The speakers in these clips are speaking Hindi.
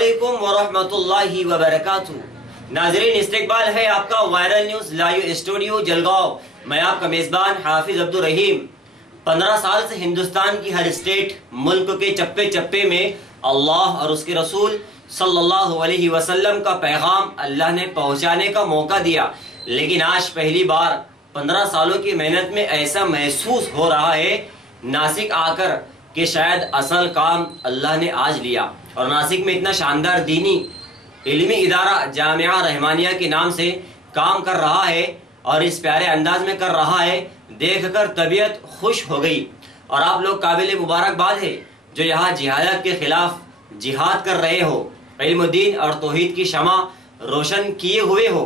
अस्सलामुअलैकुम वरहमतुल्लाहि वबरकातुहू। नाज़रीन, इस्तकबाल है आपका viral news live studio Jalgaon. मैं आपका मेज़बान हाफिज अब्दुल रहीम। 15 साल से हिंदुस्तान की हर स्टेट, मुल्क के चप्पे चप्पे में अल्लाह और उसके रसूल सल्लल्लाहु अलैहि वसल्लम का पैगाम अल्लाह ने पहुंचाने का मौका दिया। लेकिन आज पहली बार 15 सालों की मेहनत में ऐसा महसूस हो रहा है नासिक आकर कि शायद असल काम अल्लाह ने आज लिया। और नासिक में इतना शानदार दीनी इल्मी इदारा जामिया रहमानिया के नाम से काम कर रहा है और इस प्यारे अंदाज में कर रहा है, देखकर तबीयत खुश हो गई। और आप लोग काबिल मुबारकबाद है जो यहाँ जिहादत के खिलाफ जिहाद कर रहे हो, इल्मुद्दीन और तौहीद की शमा रोशन किए हुए हो।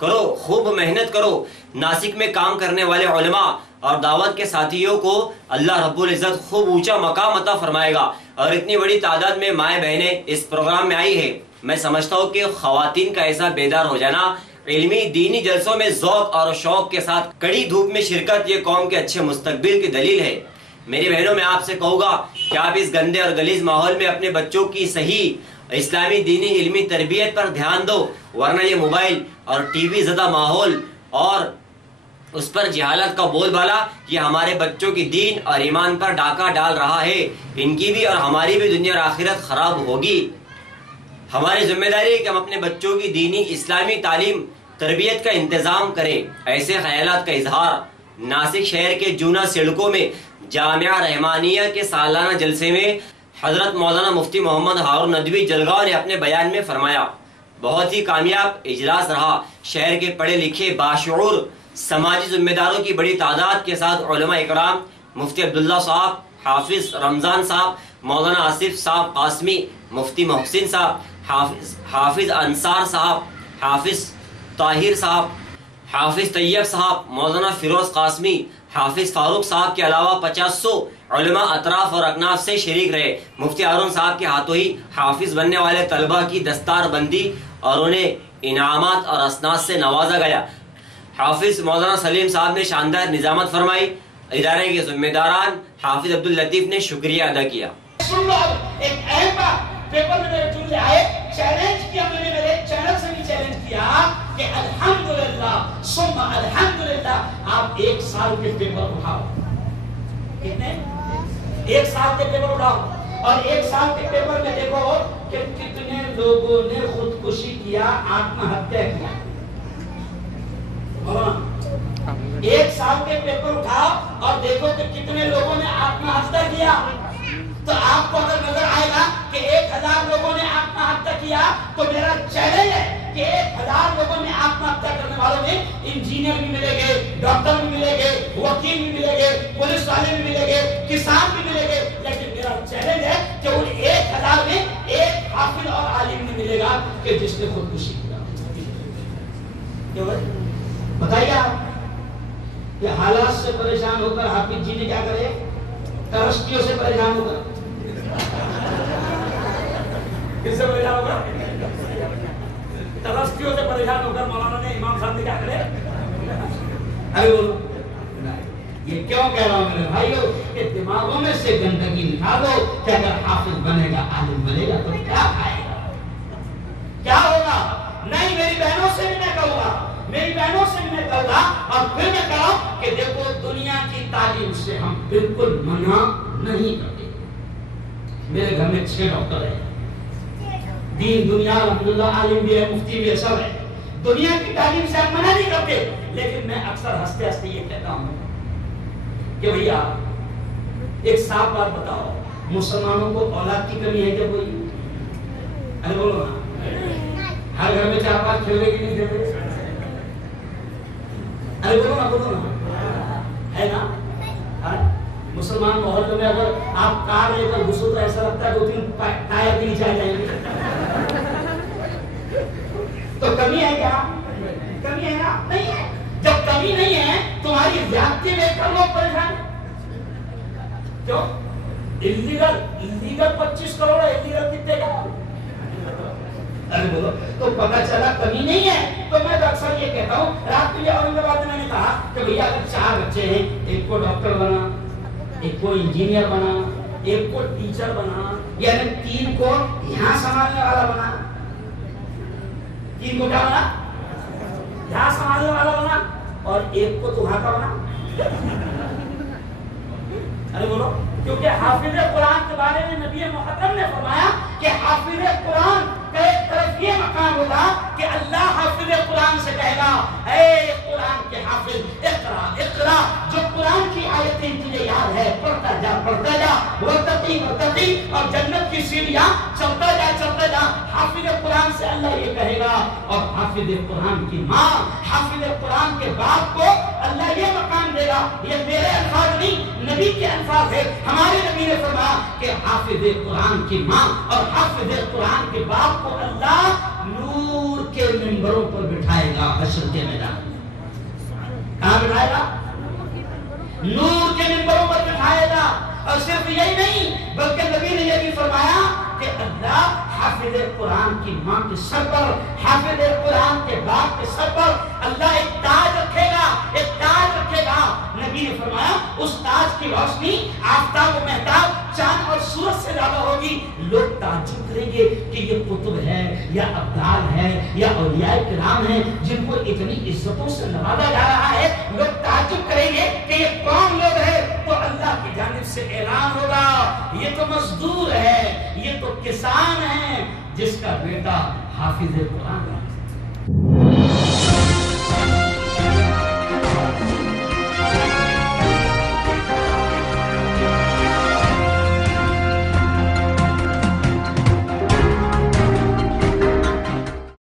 करो, खूब मेहनत करो। नासिक में काम करने वाले उलमा और दावत के साथियों को अल्लाह रब्बुल इज़्ज़त खूब ऊंचा मकाम अता फरमाएगा। और इतनी बड़ी तादाद में माए बहनें इस प्रोग्राम में आई है। मैं समझता हूँ कि ख़वातीन का ऐसा बेदार हो जाना, इल्मी दीनी जलसों में ज़ौक़ और शौक़ के साथ कड़ी धूप में शिरकत, ये कौम के अच्छे मुस्तकबिल की दलील है। मेरी बहनों, मैं आपसे कहूँगा कि आप इस गंदे और गलीज माहौल में अपने बच्चों की सही इस्लामी दीनी इल्मी तरबियत पर ध्यान दो, वरना ये मोबाइल और टीवी ज़दा माहौल और उस पर जहालत का बोलबाला ये हमारे बच्चों की दीन और ईमान पर डाका डाल रहा है। इनकी भी और हमारी भी दुनिया और आखिरत खराब होगी। हमारी जिम्मेदारी है कि हम अपने बच्चों की दीनी इस्लामी तालीम तरबियत का इंतजाम करें। ऐसे ख्यालात का इजहार नासिक शहर के जूना सड़कों में जामिया रहमानिया के सालाना जलसे में हजरत मौलाना मुफ्ती मोहम्मद हारून नदवी जलगांव ने अपने बयान में फरमाया। बहुत ही कामयाब इजलास रहा। शहर के पढ़े लिखे बाशऊर समाजी जिम्मेदारों की बड़ी तादाद के साथ उलमा इकराम, मुफ्ती अब्दुल्ला साहब, हाफिज रमजान साहब, मौलाना आसिफ साहब कासमी, मुफ्ती मोहसिन साहब, हाफिज अंसार साहब, हाफिज ताहिर साहब, हाफिज तैयब साहब, मौलाना फिरोज कासमी, हाफिज फारूक साहब के अलावा 500 उलमा अतराफ और अकनाफ से शरीक रहे। मुफ्ती हारून साहब के हाथों ही हाफिज बनने वाले तलबा की दस्तार बंदी और उन्हें इनामात और असनाद से नवाजा गया। हाफिज मौलाना सलीम साहब ने शानदार निजामत फरमाई। इदारे के जिम्मेदारान हाफिज अब्दुल लतीफ ने शुक्रिया अदा किया। एक अहम बात पेपर में मेरे चुन आए, चैलेंज किया मैंने, मेरे चैनल से भी चैलेंज किया कि अल्हम्दुलिल्लाह सुम्मा अल्हम्दुलिल्लाह आप 1 साल के पेपर उठाओ। कितने? 1 साल के पेपर उठाओ और 1 साल के पेपर में देखो कि कितने लोगों ने खुदकुशी किया, आत्महत्या किया। 1 साल के पेपर उठाओ और देखो कि कितने लोगों ने आत्महत्या किया। तो आपको अगर नजर आएगा कि 1000 लोगों ने आत्महत्या किया, तो मेरा चैलेंज है कि 1000 लोगों ने आत्महत्या करने वालों में इंजीनियर भी मिलेंगे, डॉक्टर भी मिलेंगे, वकील भी मिलेंगे, पुलिस वाले भी मिलेंगे, किसान भी मिलेंगे। लेकिन मेरा चैलेंज है कि उन 1000 में एक हाफिज और आलिम भी मिलेगा कि जिसने खुदकुशी किया। क्यों बताइए आप? कि हालात से परेशान होकर हाफिज जी ने क्या करे? तरस्तियों से परेशान होकर। किससे परेशान होकर? तरस्तियों से परेशान होकर मौलाना ने, इमाम साहब ने क्या करे? अरे बोलो, ये क्यों कह रहा हूं मेरे भाइयों कि दिमागों में से गंदगी निकाल दो कि अगर हाफिज बनेगा, आलिम बनेगा तो क्या खाएगा, क्या होगा? नहीं, मेरी बहनों से भी मैं कहूंगा, मेरी बहनों से भी मैं कहूंगा और फिर मैं कह रहा हूं कि देखो, दुनिया की तालीम से हम बिल्कुल मना नहीं करते। मेरे घर में 6 डॉक्टर हैं, दीन दुनिया अल्हम्दुलिल्लाह, आलिम भी है, मुफ्ती भी है, सब है। दुनिया की तालीम से हम मना नहीं करते, लेकिन मैं अक्सर हंसते हंसते ये कहता हूं कि भैया एक साफ बात बताओ, मुसलमानों को औलाद की कमी है क्या कोई? अरे बोलो ना, हर घर में 4-5 खेलने की नहीं देते? अरे बोलो ना, है ना? मुसलमान मोहल्ले में अगर आप कार लेकर घुसो तो ऐसा लगता है 2-3 टायर भी नीचे आ जाएंगे। तो कमी है क्या? कमी है ना? नहीं है। जब कमी नहीं है, तुम्हारी ज्यादती लेकर लोग परेशान। क्यों? इल्लीगल 25 करोड़ है, इल्लीगल कितने का? अरे बोलो, तो पता चला कमी नहीं है। तो मैं तो अक्सर ये कहता हूँ, रात को औरंगाबाद में मैंने कहा कि भैया अगर 4 बच्चे हैं, एक को डॉक्टर बना, एक को इंजीनियर बना, एक को टीचर बना, यानी 3 को यहाँ संभालने वाला बना, 3 को क्या बना, यहाँ संभालने वाला बना, और 1 को तो वहां का बना। अरे बोलो, क्योंकि हाफिज कुरान के बारे में नबी मुहतरम ने फरमाया कि हाफिज कुरान का एक तरफ ये मकाम होगा कि अल्लाह हाफिज कुरान से कहेगा, ऐ कुरान के हाफिज, इकरा इकरा, जो कुरान की आयतें तुझे याद है पढ़ता जा वर्तकी वर्तकी, और जन्नत की सीढ़ियां चलता जा। हाफिज कुरान से अल्लाह ये कहेगा, और हाफिज कुरान की माँ, हाफिज कुरान के बाप को अल्लाह ये मकाम देगा। ये मेरे अल्फाज नहीं, नबी के अल्फाज है। हमारे नबी ने फरमाया कि हाफिज कुरान की माँ और हाफिज कुरान के बाप को अल्लाह नूर के मिंबरों पर बिठाएगा हश्र के मैदान। कहाँ बिठाएगा? नूर के मिंबरों पर बिठाएगा। और सिर्फ यही नहीं, बल्कि नबी ने यह भी फरमाया कि अल्लाह हाफिज कुरान की माँ के सर पर, हाफिज कुरान के बाप के सर पर अल्लाह एक ताज रखेगा, एक ताज रखेगा। नबी ने फरमाया उस ताज की रोशनी आफताब और महताब, चांद और सूरज से ज्यादा होगी। लोग ताज्जुब करेंगे कि ये कुतुब है या अब्दाल है या औलिया किराम है जिनको इतनी इज्जतों से नवाजा जा रहा है। लोग ताज्जुब करेंगे कि ये कौन लोग है, तो अल्लाह की जानिब से ऐलान होगा, ये तो मजदूर है, ये तो किसान है जिसका बेटा हाफिज कुरान है।